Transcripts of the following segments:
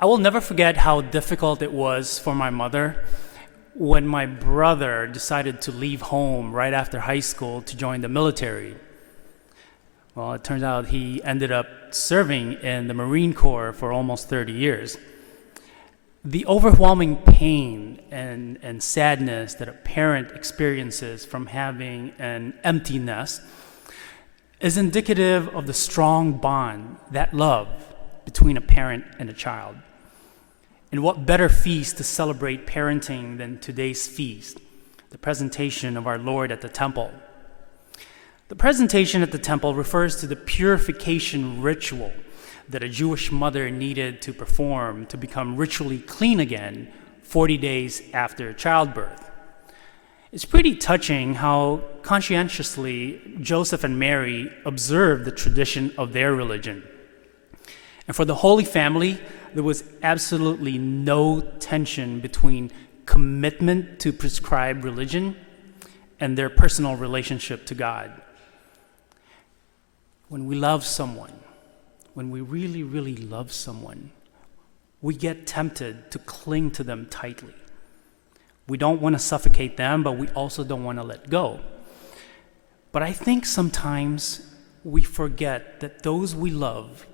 I will never forget how difficult it was for my mother when my brother decided to leave home right after high school to join the military. Well, it turns out he ended up serving in the Marine Corps for almost 30 years. The overwhelming pain and sadness that a parent experiences from having an empty nest is indicative of the strong bond, that love, between a parent and a child. And what better feast to celebrate parenting than today's feast, the presentation of our Lord at the temple. The presentation at the temple refers to the purification ritual that a Jewish mother needed to perform to become ritually clean again 40 days after childbirth. It's pretty touching how conscientiously Joseph and Mary observed the tradition of their religion. And for the Holy Family, there was absolutely no tension between commitment to prescribed religion and their personal relationship to God. When we love someone, when we really, really love someone, we get tempted to cling to them tightly. We don't want to suffocate them, but we also don't want to let go. But I think sometimes we forget that those we love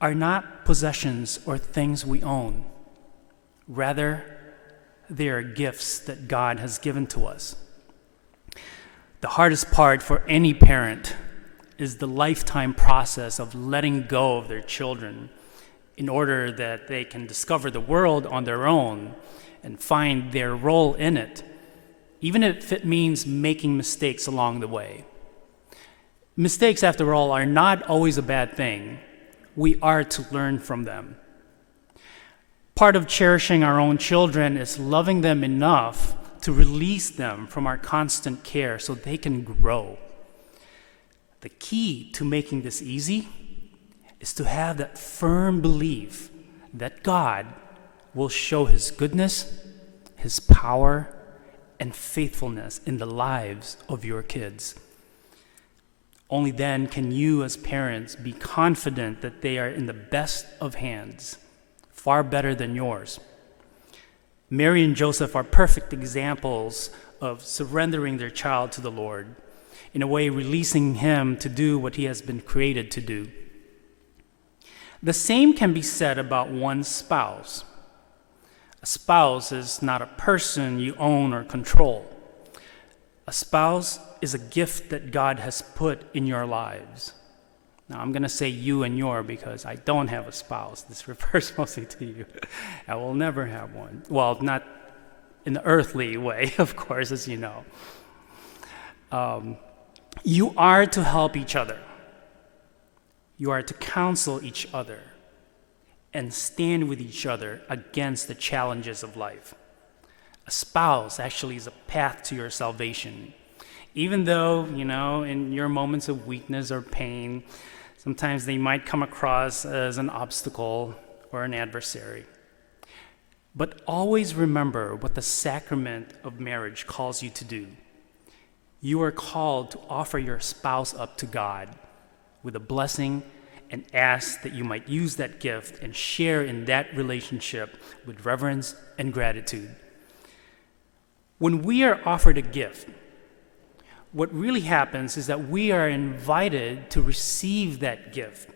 are not possessions or things we own. Rather, they are gifts that God has given to us. The hardest part for any parent is the lifetime process of letting go of their children in order that they can discover the world on their own and find their role in it, even if it means making mistakes along the way. Mistakes, after all, are not always a bad thing. We are to learn from them. Part of cherishing our own children is loving them enough to release them from our constant care so they can grow. The key to making this easy is to have that firm belief that God will show His goodness, His power, and faithfulness in the lives of your kids. Only then can you as parents be confident that they are in the best of hands, far better than yours. Mary and Joseph are perfect examples of surrendering their child to the Lord, in a way releasing him to do what he has been created to do. The same can be said about one's spouse. A spouse is not a person you own or control. A spouse is a gift that God has put in your lives. Now, I'm going to say you and your because I don't have a spouse. This refers mostly to you. I will never have one. Well, not in the earthly way, of course, as you know. You are to help each other. You are to counsel each other and stand with each other against the challenges of life. A spouse actually is a path to your salvation. Even though, in your moments of weakness or pain, sometimes they might come across as an obstacle or an adversary. But always remember what the sacrament of marriage calls you to do. You are called to offer your spouse up to God with a blessing and ask that you might use that gift and share in that relationship with reverence and gratitude. When we are offered a gift, what really happens is that we are invited to receive that gift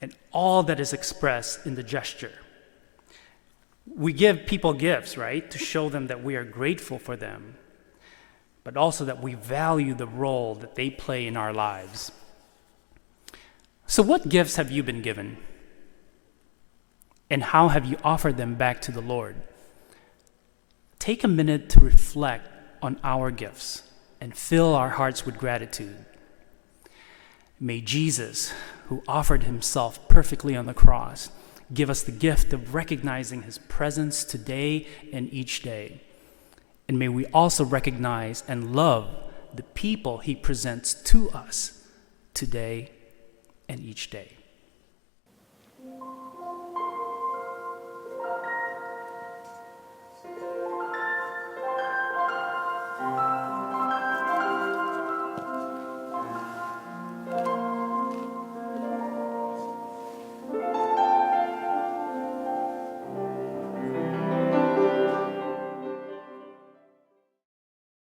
and all that is expressed in the gesture. We give people gifts, right, to show them that we are grateful for them, but also that we value the role that they play in our lives. So what gifts have you been given? And how have you offered them back to the Lord? Take a minute to reflect on our gifts and fill our hearts with gratitude. May Jesus, who offered himself perfectly on the cross, give us the gift of recognizing his presence today and each day. And may we also recognize and love the people he presents to us today and each day.